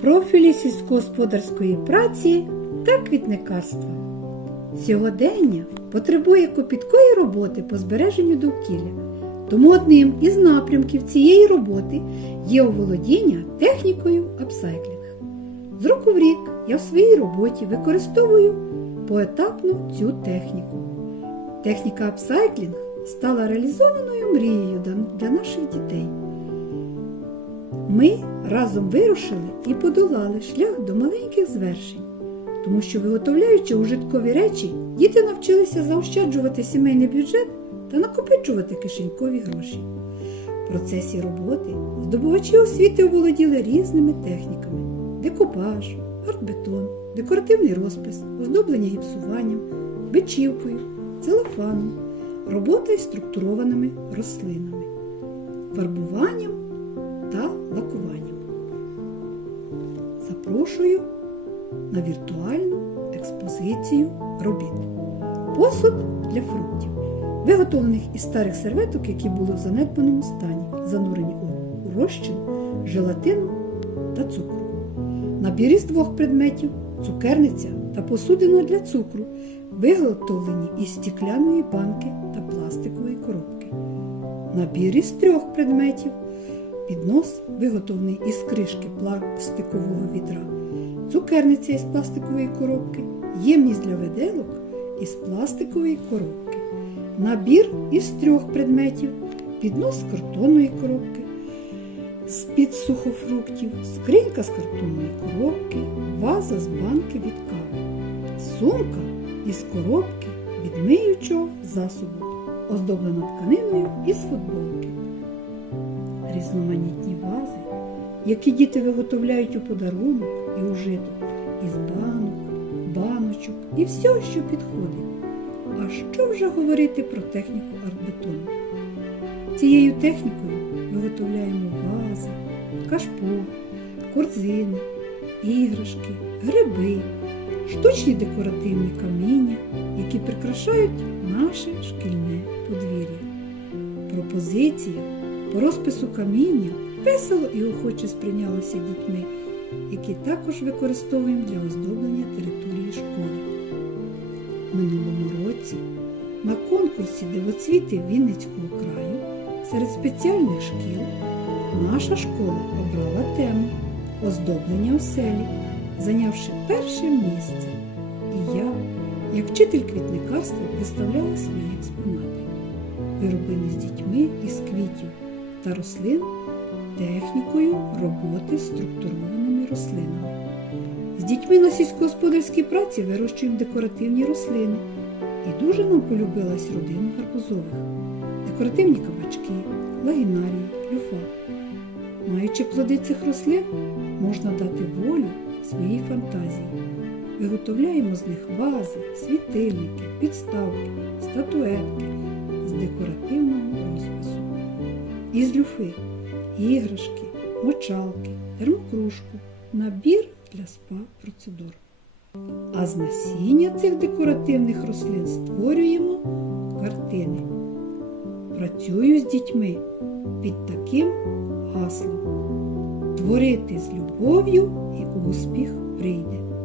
профілі сільськогосподарської праці та квітникарства. Сьогодення потребує копіткої роботи по збереженню довкілля. Тому одним із напрямків цієї роботи є оволодіння технікою апсайклінг. З року в рік я в своїй роботі використовую поетапно цю техніку. Техніка апсайклінг стала реалізованою мрією для наших дітей. Ми разом вирушили і подолали шлях до маленьких звершень, тому що, виготовляючи ужиткові речі, діти навчилися заощаджувати сімейний бюджет та накопичувати кишенькові гроші. В процесі роботи здобувачі освіти оволоділи різними техніками: декупаж, артбетон, декоративний розпис, оздоблення гіпсуванням, бичівкою, целофаном, робота із структурованими рослинами, фарбуванням Запрошую на віртуальну експозицію робіт. Посуд для фруктів, виготовлених із старих серветок, які були в занедбаному стані, занурені у розчин, желатину та цукру. Набір із двох предметів цукерниця та посудина для цукру, виготовлені із стікляної банки та пластикової коробки. Набір із трьох предметів піднос, виготовлений із кришки пластикового відра, цукерниця із пластикової коробки, ємність для виделок із пластикової коробки, набір із трьох предметів, піднос з картонної коробки, з-під сухофруктів, скринька з картонної коробки, ваза з банки від кави, сумка із коробки від миючого засобу, оздоблена тканиною із футболки різноманітні вази, які діти виготовляють у подарунок і ужиток із банок, баночок і всього, що підходить. А що вже говорити про техніку артбетону? Цією технікою виготовляємо вази, кашпо, корзини, іграшки, гриби, штучні декоративні каміння, які прикрашають наше шкільне подвір'я. Пропозиція розпису каміння весело і охоче сприйнялося дітьми, які також використовуємо для оздоблення території школи. Минулому році на конкурсі Дивоцвіти Вінницького краю серед спеціальних шкіл наша школа обрала тему оздоблення оселі, зайнявши перше місце. І я, як вчитель квітникарства, представляла свої експонати, вироблені з дітьми із квітів та рослин технікою роботи структурованими рослинами. З дітьми на сільськогосподарській праці вирощуємо декоративні рослини. І дуже нам полюбилась родина гарбузових, декоративні кабачки, лагінарії, люфа. Маючи плоди цих рослин, можна дати волю своїй фантазії. Виготовляємо з них вази, світильники, підставки, статуетки з декоративного розпису. Із люфи, іграшки, мочалки, термокружку, набір для спа-процедур. А з насіння цих декоративних рослин створюємо картини. Працюю з дітьми під таким гаслом. Творити з любов'ю і успіх прийде.